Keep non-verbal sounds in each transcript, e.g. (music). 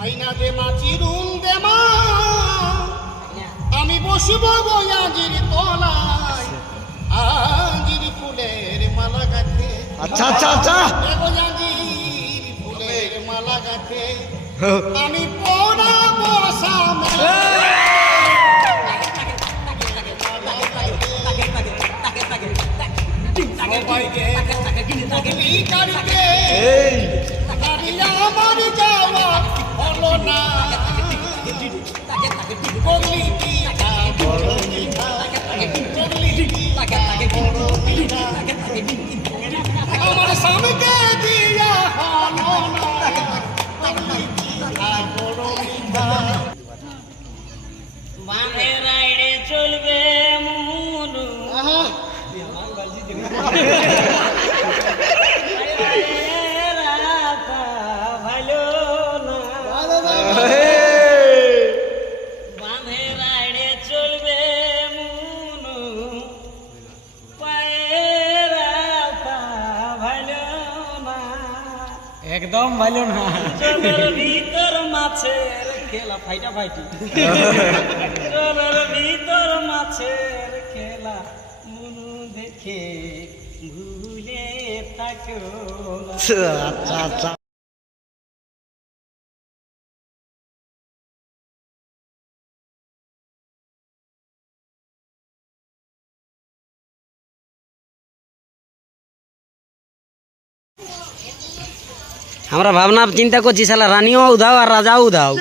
আইনা দে মা চিরুন দে মা। আমি বসব বয়াজির তলায়। আজির ফুলের মালা গাথে। আচ্ছা আচ্ছা আচ্ছা। বয়াজির ফুলের মালা গাথে। (laughs) আমি আমার স্বামীকে দিয়া হলো না রাইডে চলবে মুনু। (laughs) একদম ভালো না। ভিতর মাছের খেলা ফাইটা ফাইটি। ভিতর মাছের খেলা মুনু দেখে ভুলে থাকো। আচ্ছা আচ্ছা আমরা ভাবনা চিন্তা করছি, শালা রানীও উধাও আর রাজাও উধাও।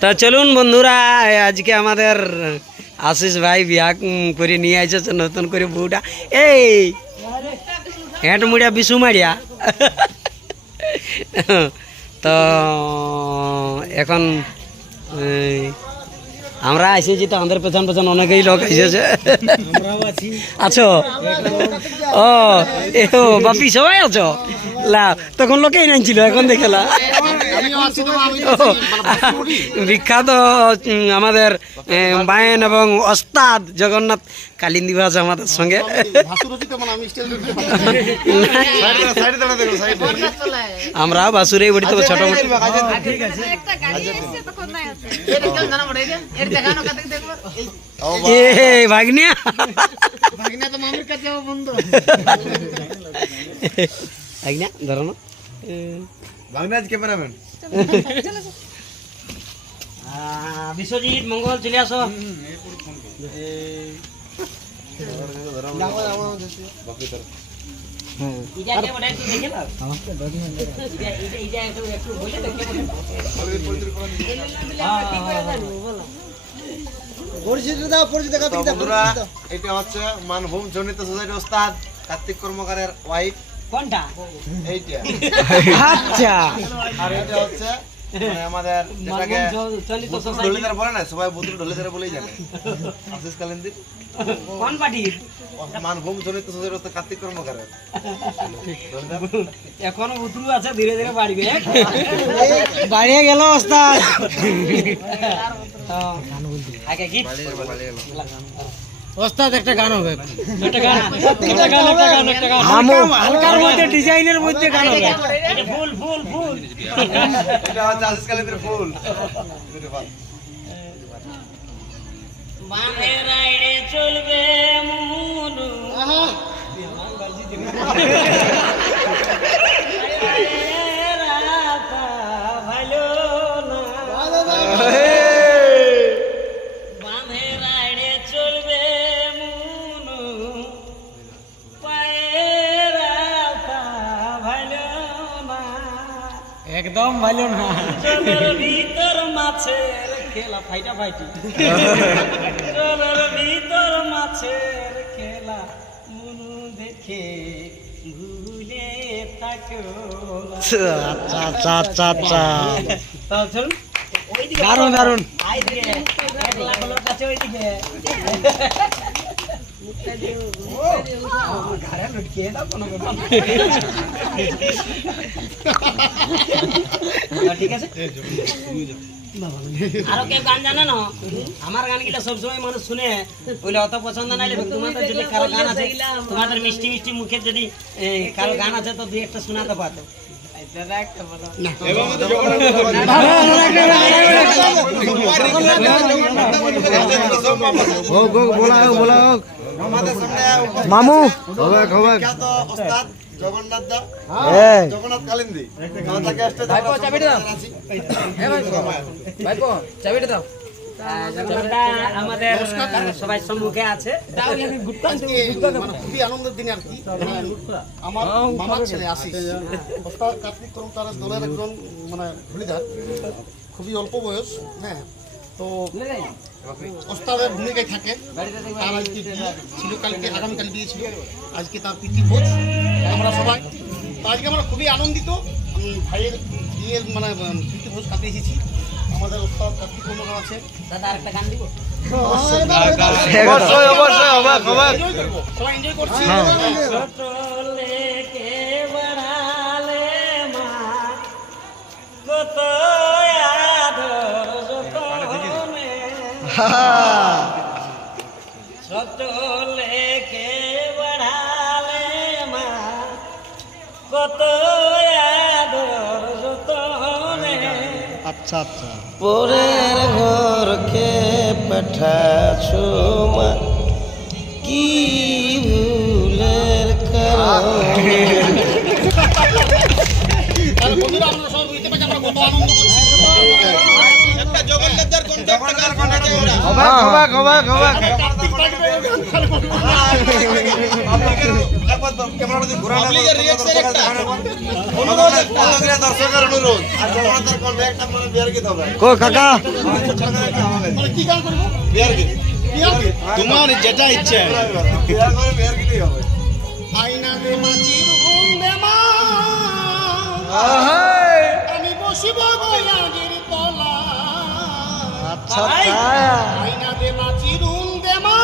তা চলুন বন্ধুরা আজকে আমাদের আশিস ভাই বিয়া করে নিয়ে আসছে নতুন করে বউটা। এই, হেঁট মুড়িয়া বিশু মারিয়া। তো এখন আমরা এসেছি তো আমাদের পেছন পেছন অনেকেই লোক এসেছে আছো। ও এ বাপি সবাই আছো? লা তখন লোকেই নাই ছিল এখন দেখে আছি ও, (laughs) বিখ্যাত আমাদের বায়েন এবং ওস্তাদ জগন্নাথ কালিন্দি ভাস আমাদের সঙ্গে। (laughs) সাইডে আমরা বাসুরে বড়ি তো ছোট মোটো একটা গাড়ি এসছে তখন নাই আছে? এটা কেন জানা পড়ে এটা এর দেখানো কাতে দেখব। এ ভাগ্নিয়া। ভাগিনা তো মামির কাছে যাব বন্ধু। ভাগ্নিয়া ধরো না। বাংলাদেশ ক্যামেরাম্যান। বিশ্বজিৎ মঙ্গল চলে আসো। দেখে তো বন্ধুরা এটা হচ্ছে মানভূম জনিত সোসাইটি ওস্তাদ কার্তিক কর্মকারের ওয়াইফ কোনটা? এইটা। আচ্ছা। আর এটা হচ্ছে মানে আমাদের যেটাকে ঢলিদার বলে না সবাই বুতুল ঢলিদার বলেই জানে। আশিস কালিন্দির কোন পার্টি মানভূম জনিত সোসাইটি কার্তিক কর্মকারের। এখনও উতরু আছে ধীরে ধীরে বাড়বে। বাড়িয়ে গেল আগে গীত ওস্তাদ একটা গান হবে। একটা গান একটা গান একটা গান একটা গান। হালকার মধ্যে ডিজাইনের মধ্যে গান হবে। ফুল ফুল ফুল। এটা হচ্ছে আশিস ফুল। বাঁধে রাইডে চলবে মুনু। রাতা একদম ভালো না। ভিতর মাছের খেলা ফাইটা ফাইটি। ভিতর মাছের খেলা মুনু দেখে ভুলে থাকো। আচ্ছা আচ্ছা আচ্ছা আচ্ছা দারুণ দারুণ। এক লাখ লোক আছে ওইদিকে। ঠিক আছে আরও কেউ গান জানে না আমার গানগুলো সবসময় মানুষ শুনে বলে অত পছন্দ নাইলে তোমাদের যদি কারও গান আছে তোমাদের মিষ্টি মিষ্টি মুখে যদি এ, কারও গান আছে তো দুই একটা শোনাতে পারতো হোক হোক বলা হোক বলা হোক মামু। জগন্নাথ দা। জগন্নাথ কালিন্দি। দাও। আমাদের সবাই সম্মুখে আছে। মানে খুবই আনন্দের দিনে আর কি। আমার মামার ছেলে আসিস কার্তিক করম তার দলের একজন মানে খুবই অল্প বয়স। হ্যাঁ। তো ওস্তাদের ভূমিকায় থাকে। তার আজকে ছিল কালকে আগামীকাল বিয়ে ছিল। আজকে তার প্রীতি আমরা সবাই। তো আজকে আমরা খুবই আনন্দিত। ভাইয়ের বিয়ের মানে উম, প্রীতি ভোজ কাটে এসেছি। আমাদের ওস্তাদ কার্তিক কর্মকার আছে। দাদা আরেকটা গান দিব? সবাই এনজয় করছি। ছোট লেকে বাড়ালে মা কত আদর যতনে আচ্ছা আচ্ছা। পরের ঘরকে পাঠাছো মা কি ভুলের কারণে? বন্ধুরা বুঝতে আমরা কত আনন্দ করছি। মানে কাকা মানে কি গান করব বিয়ার গীত বিয়ার গীত? তোমার যেটা ইচ্ছে বিয়ার করে আয়না দে মা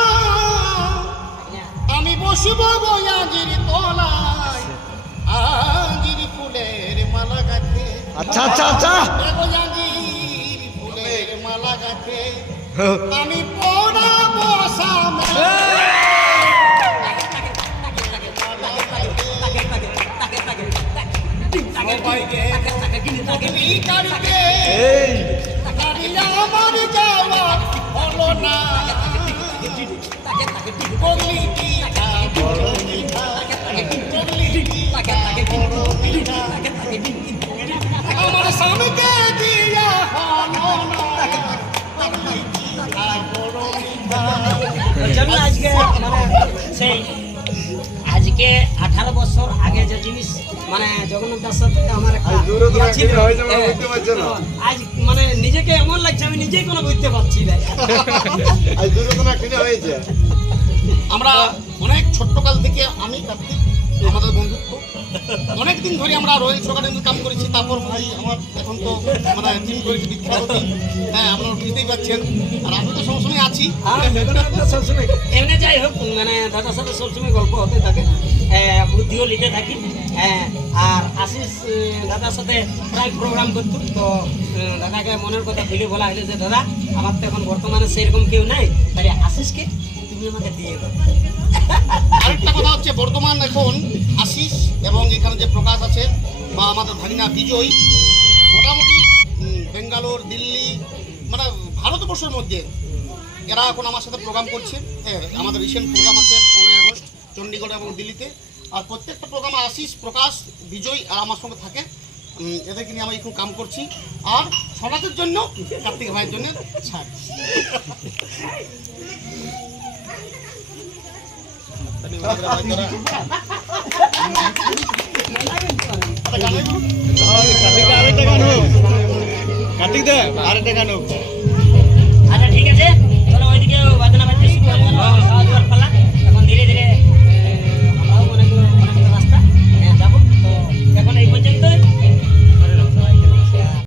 আমি বসিব আজির তলায় ফুলের মালা গাছে আচ্ছা আচ্ছা আচ্ছা। ফুলের মালা গাছে আমি পড়া বসা মানে আজকে আঠারো বছর আগে যে জিনিস মানে জগন্নাথ দাস সাথে আমার একটা আজ। মানে হ্যাঁ, বুঝতে পারছ আজ মানে নিজেকে এমন লাগছে আমি নিজেই কোনো বুঝতে পারছি না। (laughs) আজ দুর্ঘটনা কিনে হয়েছে। আমরা অনেক ছোট্টকাল থেকে আমি কার্তিক আমাদের বন্ধুত্ব। অনেক দিন ধরে আমরা রয়্যাল সরকারের কাম করেছি তারপর ভাই আমার এখন তো মানে জিম করেছি বিখ্যাত হ্যাঁ আপনারা বুঝতেই পারছেন। আর আমি তো সবসময় আছি। হ্যাঁ, সবসময় এমনি যাই হোক মানে দাদার সাথে সবসময় গল্প হতে থাকে আহ, বুদ্ধিও নিতে থাকি। হ্যাঁ, আর আশিস দাদার সাথে প্রায় প্রোগ্রাম করতো। তো দাদাকে মনের কথা খুলে বলা হলো যে দাদা আমার তো এখন বর্তমানে সেরকম কেউ নাই তাই আশিসকে তুমি আমাকে দিয়ে দাও। আরেকটা কথা হচ্ছে বর্তমান এখন আশিস এবং এখানে যে প্রকাশ আছে বা আমাদের ভাগিনা বিজয় মোটামুটি বেঙ্গালোর দিল্লি মানে ভারতবর্ষের মধ্যে এরা এখন আমার সাথে প্রোগ্রাম করছে। হ্যাঁ আমাদের রিসেন্ট প্রোগ্রাম আছে পনেরোই আগস্ট চণ্ডীগড় এবং দিল্লিতে। আর প্রত্যেকটা প্রোগ্রামে আশিস, প্রকাশ, বিজয় আর আমার সঙ্গে থাকে। এদেরকে নিয়ে আমি এখন কাম করছি। আর সমাজের জন্য, কার্তিক ভাইয়ের জন্য ছাড়। কার্তিক দা, আরেকটা গান হোক।